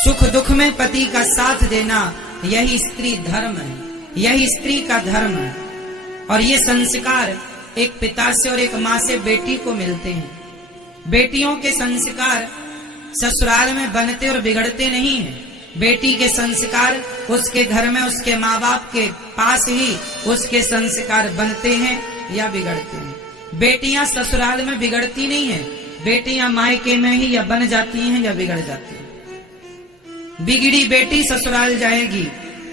सुख दुख में पति का साथ देना, यही स्त्री धर्म है, यही स्त्री का धर्म है। और ये संस्कार एक पिता से और एक माँ से बेटी को मिलते हैं। बेटियों के संस्कार ससुराल में बनते और बिगड़ते नहीं हैं। बेटी के संस्कार उसके घर में उसके माँ बाप के पास ही उसके संस्कार बनते हैं या बिगड़ते हैं। बेटियां ससुराल में बिगड़ती नहीं है, बेटियां मायके में ही या बन जाती हैं या बिगड़ जाती हैं। बिगड़ी बेटी ससुराल जाएगी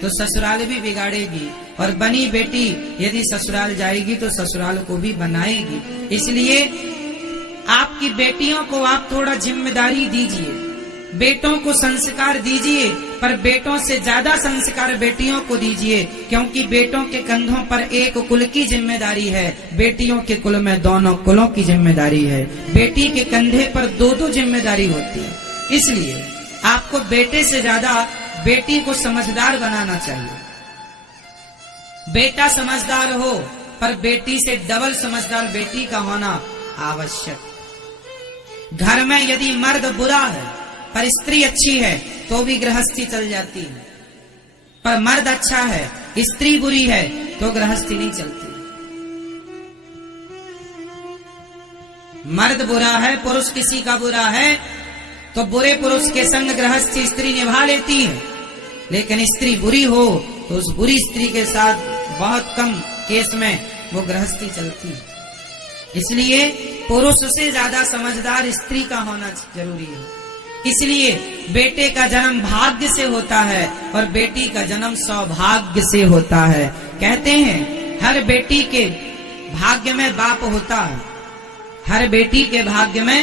तो ससुराल भी बिगाड़ेगी, और बनी बेटी यदि ससुराल जाएगी तो ससुराल को भी बनाएगी। इसलिए आपकी बेटियों को आप थोड़ा जिम्मेदारी दीजिए, बेटों को संस्कार दीजिए, पर बेटों से ज्यादा संस्कार बेटियों को दीजिए, क्योंकि बेटों के कंधों पर एक कुल की जिम्मेदारी है, बेटियों के कुल में दोनों कुलों की जिम्मेदारी है। बेटी के कंधे पर दो दो जिम्मेदारी होती है। इसलिए आपको बेटे से ज्यादा बेटी को समझदार बनाना चाहिए। बेटा समझदार हो, पर बेटी से डबल समझदार बेटी का होना आवश्यक। घर में यदि मर्द बुरा है पर स्त्री अच्छी है तो भी गृहस्थी चल जाती है, पर मर्द अच्छा है स्त्री बुरी है तो गृहस्थी नहीं चलती। मर्द बुरा है, पुरुष किसी का बुरा है, तो बुरे पुरुष के संग गृहस्थी स्त्री निभा लेती है। लेकिन स्त्री बुरी हो तो उस बुरी स्त्री के साथ बहुत कम केस में वो गृहस्थी चलती है। इसलिए पुरुष से ज्यादा समझदार स्त्री का होना जरूरी है। इसलिए बेटे का जन्म भाग्य से होता है और बेटी का जन्म सौभाग्य से होता है। कहते हैं हर बेटी के भाग्य में बाप होता है, हर बेटी के भाग्य में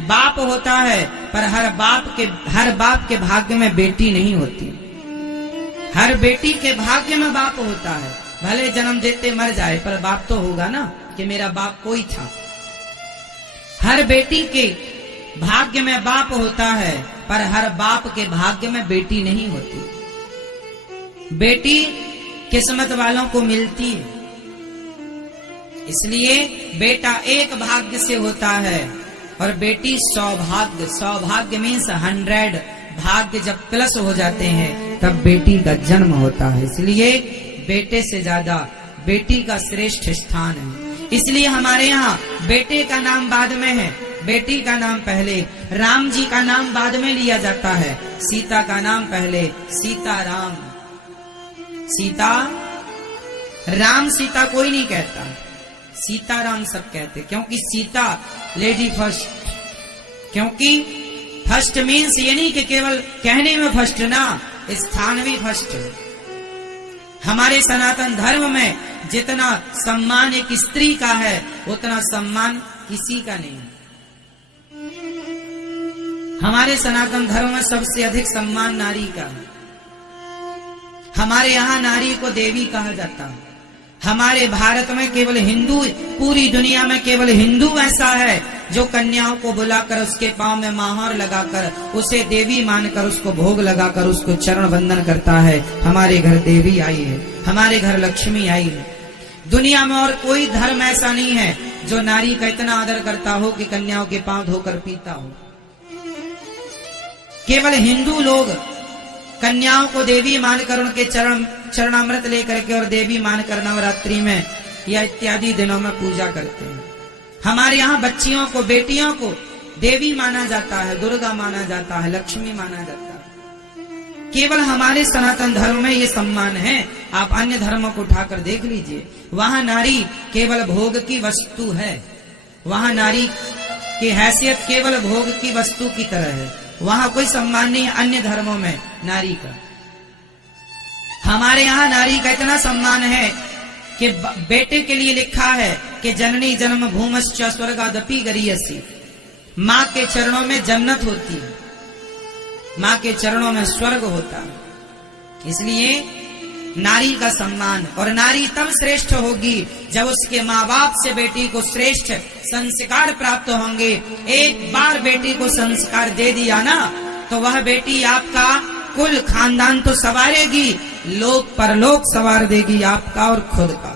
बाप होता है, पर हर बाप के भाग्य में बेटी नहीं होती। हर बेटी के भाग्य में बाप होता है, भले जन्म देते मर जाए पर बाप तो होगा ना कि मेरा बाप कोई था। हर बेटी के भाग्य में बाप होता है, पर हर बाप के भाग्य में बेटी नहीं होती। बेटी किस्मत वालों को मिलती है। इसलिए बेटा एक भाग्य से होता है और बेटी सौभाग्य। सौभाग्य मीन्स 100 भाग्य जब प्लस हो जाते हैं तब बेटी का जन्म होता है। इसलिए बेटे से ज्यादा बेटी का श्रेष्ठ स्थान है। इसलिए हमारे यहाँ बेटे का नाम बाद में है, बेटी का नाम पहले। राम जी का नाम बाद में लिया जाता है, सीता का नाम पहले। सीता राम, सीता राम सीता कोई नहीं कहता, सीता राम सब कहते, क्योंकि सीता लेडी फर्स्ट। क्योंकि फर्स्ट मीन्स ये नहीं कि केवल कहने में फर्स्ट ना, स्थान भी फर्स्ट है। हमारे सनातन धर्म में जितना सम्मान एक स्त्री का है उतना सम्मान किसी का नहीं है। हमारे सनातन धर्म में सबसे अधिक सम्मान नारी का है। हमारे यहाँ नारी को देवी कहा जाता है। हमारे भारत में केवल हिंदू, पूरी दुनिया में केवल हिंदू ऐसा है जो कन्याओं को बुलाकर उसके पांव में महावर लगाकर उसे देवी मानकर उसको भोग लगाकर उसको चरण वंदन करता है। हमारे घर देवी आई है, हमारे घर लक्ष्मी आई है। दुनिया में और कोई धर्म ऐसा नहीं है जो नारी का इतना आदर करता हो कि कन्याओं के पांव धोकर पीता हो। केवल हिंदू लोग कन्याओं को देवी मानकर उनके चरणामृत लेकर के और देवी मानकर नवरात्रि में या इत्यादि दिनों में पूजा करते हैं। हमारे यहाँ बच्चियों को, बेटियों को देवी माना जाता है, दुर्गा माना जाता है, लक्ष्मी माना जाता है। केवल हमारे सनातन धर्म में ये सम्मान है। आप अन्य धर्मों को उठाकर देख लीजिए, वहां नारी केवल भोग की वस्तु है। वहां नारी की हैसियत केवल भोग की वस्तु की तरह है, वहां कोई सम्मान नहीं है अन्य धर्मों में नारी का। हमारे यहाँ नारी का इतना सम्मान है कि बेटे के लिए लिखा है कि जननी जन्म भूमश्च स्वर्गादपि गरीयसी। माँ के चरणों में जन्नत होती है, माँ के चरणों में स्वर्ग होता है। इसलिए नारी का सम्मान, और नारी तब श्रेष्ठ होगी जब उसके माँ बाप से बेटी को श्रेष्ठ संस्कार प्राप्त होंगे। एक बार बेटी को संस्कार दे दिया ना तो वह बेटी आपका कुल खानदान तो संवारेगी, लोक परलोक संवार देगी आपका और खुद का।